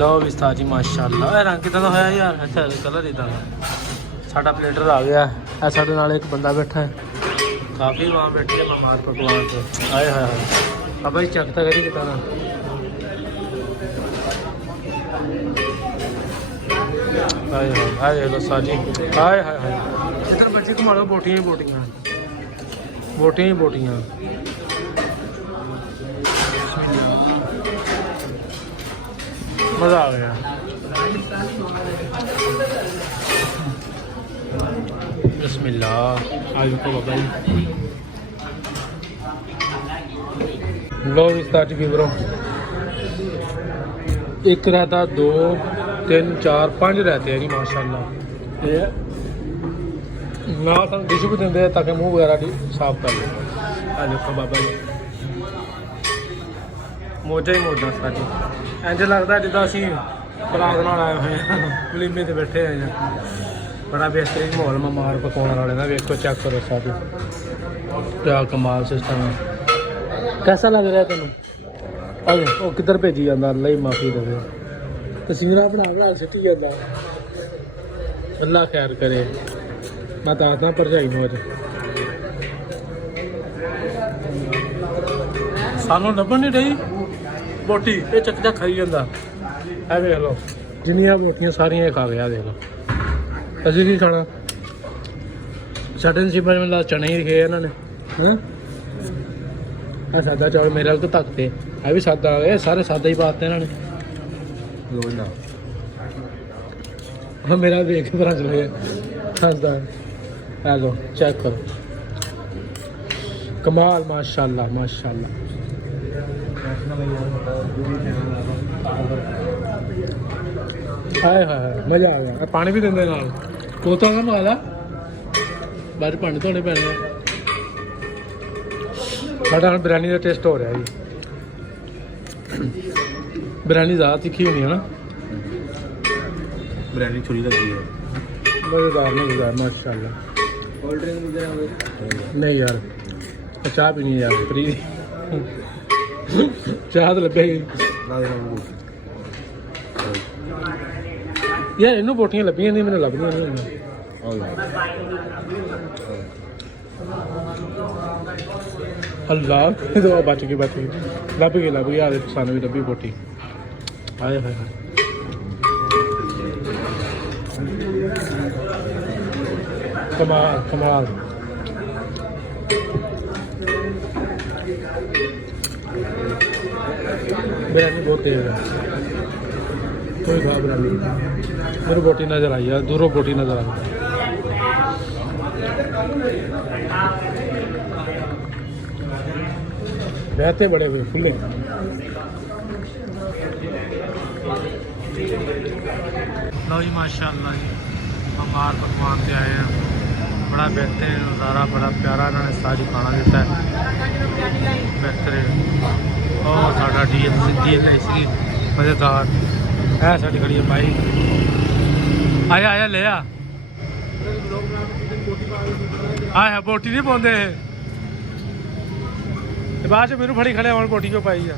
लो भी उस्ताद जी माशाअल्लाह। रंग कितना होया यार, अच्छा कलर इदा साडा प्लेटर आ गया है। साडे नाल एक बंदा बैठा है, काफ़ी वहाँ बैठे है ममार पकवान से। आए हाय हाय अब भाई चखता करी कितना ना। हाय हाय हाय लो साजी, हाय हाय हाय इधर बच्चे घुमा लो। बोटियाँ ही बोटियाँ, बोटियाँ ही बोटियाँ। मज़ा आ गया। बिस्मिल्लाह आज को बाबा जी। लो स्टार्ट की ब्रो। एक रहता, 2 3 4 5 रहते हैं जी माशाल्लाह। ये ना सब डिश भी देंगे ताकि मुँह वगैरह साफ कर ले। आ देखो बाबा जी मौजा ही मौजा साजी। इंज लगता जिदा असी बरात नाल आए हुए हैं, वलीमे ते बैठे हैं। बड़ा बेहतरीन माहौल ममार पकाने वाले का। वेखो चेक करो सारे, क्या कमाल सिस्टम है। कैसा लग रहा है तेन? अरे वो किधर भेजी जाता, अल्लाह ही माफ़ी देवे। तस्वीर बना बना सिटी जाता, अल्लाह खैर करे। मैं तो आता भरजाई में अज सानू लभन नहीं रही बोटी, ये चकचा खाई जाता है। देख लो जिन्नियां बोटियां सारियां खा गया। देख लो अभी की खाना, साढ़े नसीबा में चने ही रखे इन्होंने। हाँ सादा चावल मेरे तो तकते है भी सादा, ये सारे सादा ही पाते इन्होंने। हाँ मेरा देख के पता चल गया हंसदा। आ लो चेक करो, कमाल माशाल्लाह माशाल्लाह। हाय हाय मज़ा आ गया। पानी भी देंगे नाल, कोता का मंगा ला, बाद भांडे धोने पैने। साढ़ा हम बिरयानी का टेस्ट हो रहा है जी। बिरयानी ज़्यादा तीखी होनी है ना, बिरयानी छुरी लगी है। मज़ेदार मज़ेदार माशाल्लाह। कोल्ड ड्रिंक नहीं यार चाह पीनी है यार, फ्री चाह तो लभेगी यार। इनू बोटियां लभियां नहीं, मैंने लभदियां नहीं। अल्लाह तो बच गई लभ गई आदे सानू भी लभी बोटी। हाय हाय हाय कमाल कमाल। बिरयानी बहुत तेज है, कोई खा बिरयानी। मेरी बोटी नज़र आई यार, दूरों बोटी नज़र आई। रहते बड़े हुए फुले। लो जी माशाल्लाह जी ममार पकवान से आए हैं। बड़ा बेहतरीन नज़ारा, बड़ा प्यारा इन्होंने सारी खाना दिता है, बेहतरीन। और साढ़ा डीएल सी मज़ेदार है। साड़ी खड़ी है भाई, आया आया ले आ। आया बोटी नहीं पाते बाद च मैनू फड़ी खड़े बोटी क्यों पाई आ।